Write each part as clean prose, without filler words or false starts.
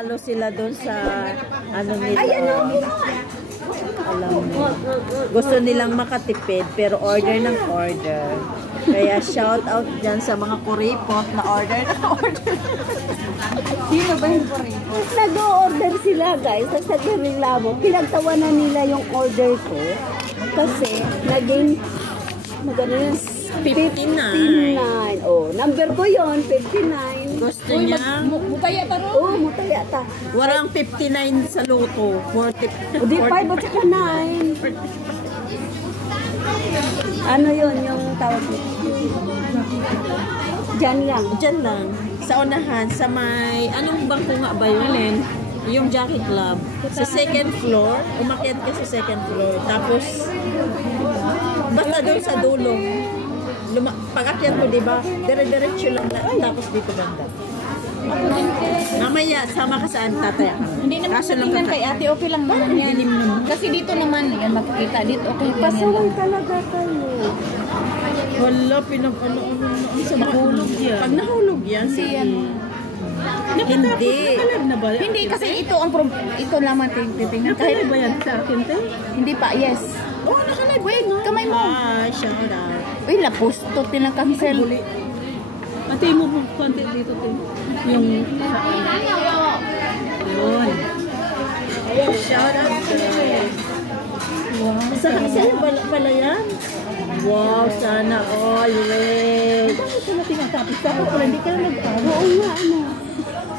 Talo sila doon sa ano nila. Alam mo, gusto nilang makatipid pero order ng order. Kaya shout out dyan sa mga kuripot na order na order. Sino ba yung kuripot? Nag-o-order sila guys. Tapos nagreklamo. Pinagtawanan nila yung order ko. Kasi naging magano yun? 59. Oh, number ko yon 59. Gusto niya? Mutaya ta ro? Oh, mutaya ta. Warang 59 sa loto. 40. O di 5 at saka 9. Ano yun yung tawag ko? Diyan lang. Diyan lang. Sa unahan, sa may, anong bangko nga ba yun? Alin? Yung Jockey Club. Sa second floor, umakyat ka sa second floor. Tapos, basta doon sa dulong. Pag-akyat mo, diba? Dire-diretso lang na. Tapos dito banda. Mamaya, sama ka saan tataya. Hindi naman tingnan kay ate, okay lang naman yan. Kasi dito naman, yan makikita. Dito okay lang yan. Pasaway talaga kayo. Wala, pinag-ano-ano sa mahulog yan. Pag nahulog yan, Kasi yan. Hindi. Hindi kasi ito ang ito naman titingnan. Kahit ba yan sa akin, te? hindi pa, yes. Oh, nakalive. Wait, no? Kamay mo. Ah, shout out. Uy, lapustot nilang cancel. Ate mo po konti dito, te. Yung yun. Shout out, guys. Wow. Sa'yo pala yan? Wow, sana all. Wait. Bakit ka na tinatapos ka? Kung hindi ka na nag-ano. Oo nga, ano.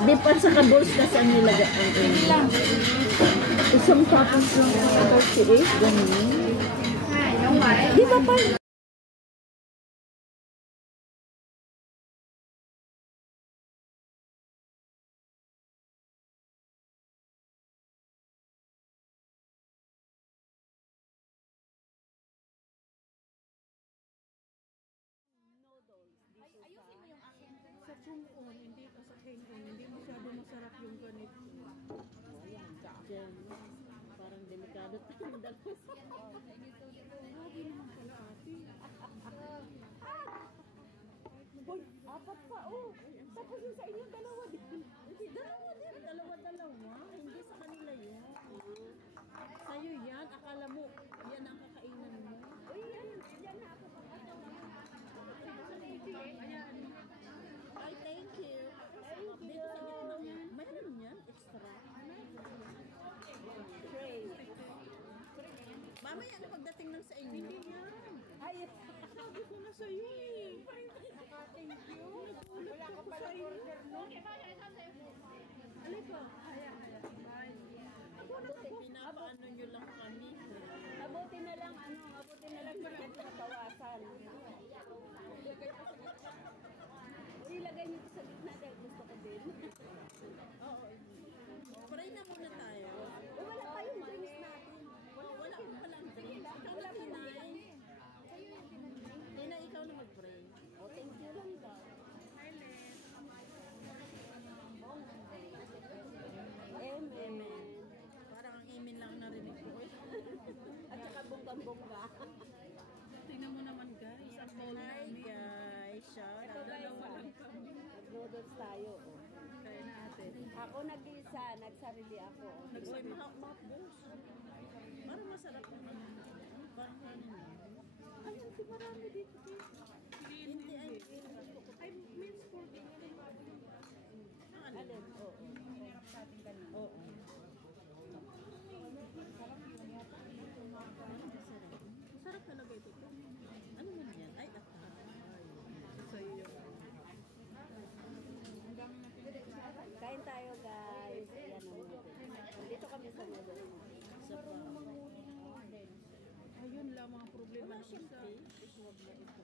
Di pa sa kabols kasi ang nilagay. Hindi lang. Isang tapos lang sa 38. Ganun. Di ba pa? Sa chungkon, hindi ka sa hengkon, hindi masyado masarap yung ganito. Ayan, dyan. Parang delikado tayong dalawa. Grabe naman pala ate. Boy, apat pa oh. Tapos yung sa inyo dalawa din. Hindi, dalawa din. Dalawa-dalawa. Hindi sa kanila yun. Sa'yo yan. Akala mo, yan ang kakainan mo. Uy, yan na ako. Ayan. Ay, thank you. Dito sa gitna yan. Mayroon yan, extra. Mamaya na pagdating ng sa inyo. Hindi yan. Ay, sabi ko na sa iyo eh. Thank you. Wala ka pala order no? Alay po. Haya. Bye. Ako na pinapaano nyo lang kami. Mabuti na lang, pagkawasan. Ilagay niyo sa gitna dahil gusto ko din. Oo. Pray na muna tayo. Wala pa yung drinks natin. Wala pa palang drinks. Ikaw na tinay. Tinay, ikaw na mag-pray. Oh, thank you lang daw. Amen. Parang ang amen lang narinig ko. At saka bonggang-bongga. Tingnan mo naman guys. Hi guys. Shout out. Nag-noodles tayo. Kaya natin. Ako nag-isa, nagsarili ako. Nagsarili. Mapos. Parang masarap naman. Parang ano. Ayun, si marami dito. Hindi ay. Ay, means for the Alin? Oo. Oo. Masarap talaga ito. Ano mo yan? Ay, sa'yo. Kain tayo guys. Ayan ang natin. Dito kami sa noodles. Sa pa. Ayun lang mga problema na siya. Huwag na ito.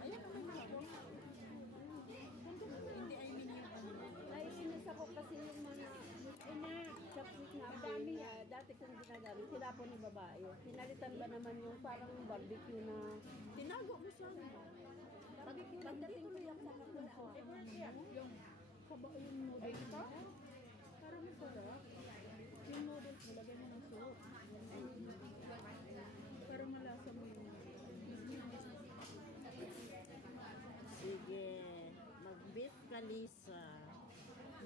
Ayan naman ako. Hindi ay mini yung ano. Naiinis ako kasi yung mga chopstick na ang dami dati kong ginagamit. Tinapon ni babae. Pinalitan ba naman yung parang barbecue na Tinago mo sana. pagdating ko yung sa kapula. Yung kaba yung noodles ka? Parang masarap. Yung noodles mo, lagyan mo ng soup. Parang malasa mo yung... Sige.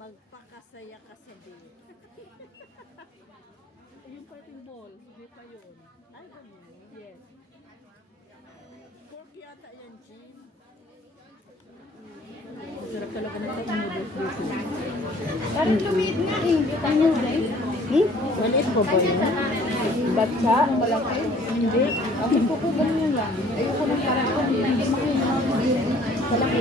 Magpakasaya ka sa date. Yung parting ball, hindi pa yun. Ay, ganun. Yes. Pork yata yan, Jean. Sarap talaga na tayo noodles dito. Parang lumiit nga eh. Ano guys? Maliit po ba yun? Batsa, malaki. Hindi. Kasi kukuban nyo lang. Ayoko na parang hindi malaki.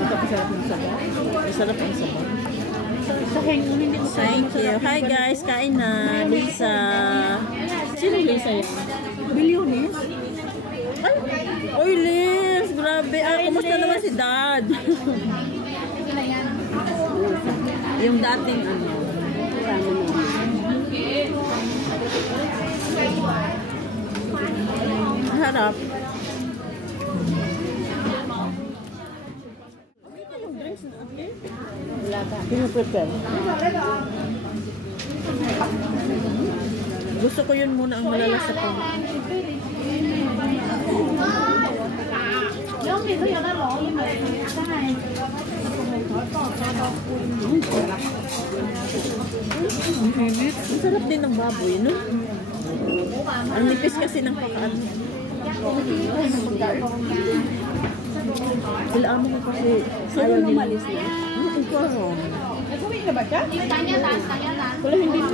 Masarap ng sabaw. Masarap ang sabaw. Sa hengo, hindi ko Thank you. Hi guys, kain na. Lisa. Sino Lisa yan? Billionis? Ay, oy Liz, grabe. Kumusta naman si Dad? Yung dating ano. Harap. Wala ka. Pino-prepare. Gusto ko yun muna ang malalasa ko. Ang sarap din ng baboy, no? Ang nipis kasi ng pakaan. Kailangan mo kasi ayaw nila. Umalis na. Ikaw, Nag-uwi na ba siya? Wala, hindi na.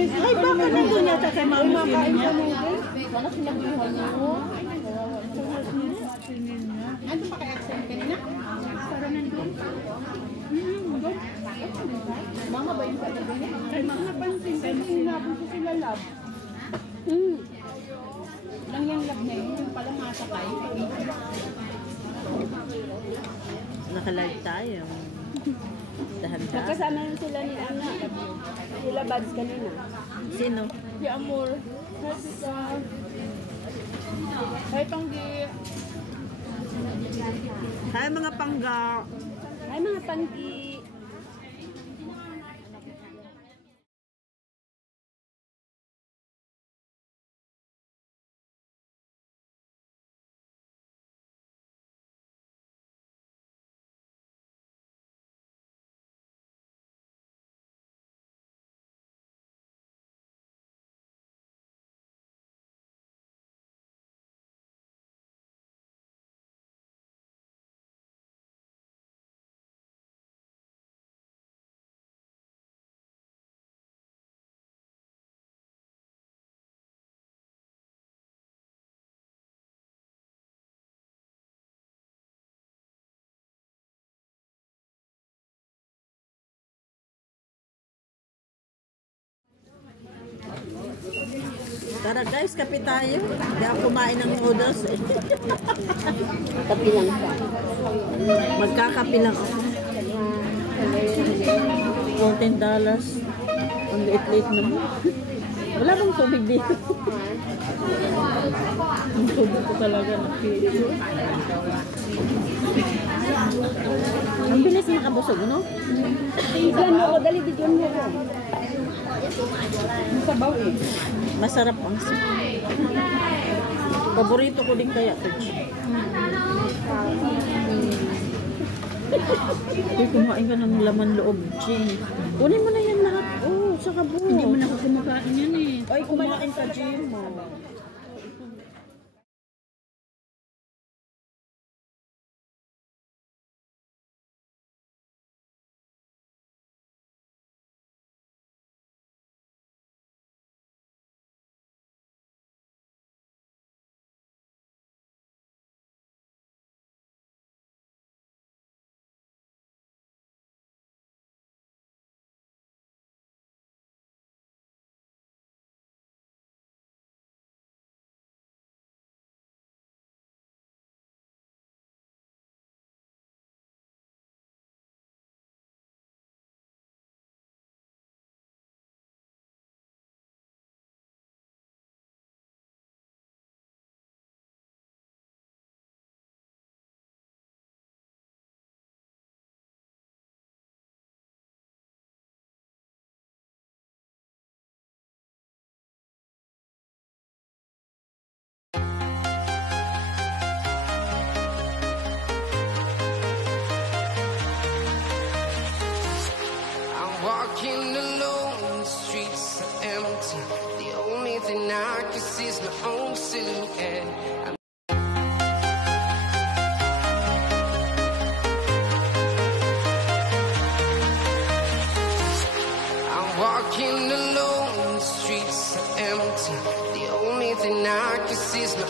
Ay, baka nandun yata kay Mami Kain sa noodles. Wala silang buhay mo. Ano pa kaya accent kanina? Parang nandun. Mama ba yung pwede niya? Ay, mga pansin. Kaya nung hinabon ko sila love. Lang yung love na yun. Yung pala masakay. Naka-live tayo. Dahan-dahan. Magkasama yun sila ni Ana. Sila Bads kanina. Sino? Si Amor. Hi, Tita. Hi, Tonggi. Hi mga pangga. Hi, mga Tanggi. Tara guys, kape tayo. Hindi ako kumain ng noodles eh. Kapi lang siya. Magkakape lang ako. $14. Ang liit-liit naman. Wala bang tubig dito? Ang tubig ko talaga nakikita. Ang bilis makabusog, no? Tignan mo ako, dali dito mo ako. Ang sabaw eh. Masarap ang soup. Paborito ko din kaya ito. Uy, kumain ka ng laman loob, Jing. Kunin mo na yan lahat. Oh, sa kabo. Hindi mo na ako kumakain yan eh. Ay, kumain ka, Jim.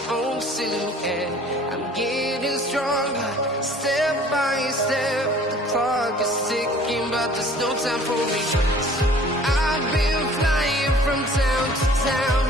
own silhouette. I'm getting stronger, step by step. The clock is ticking, but there's no time for regrets. I've been flying from town to town,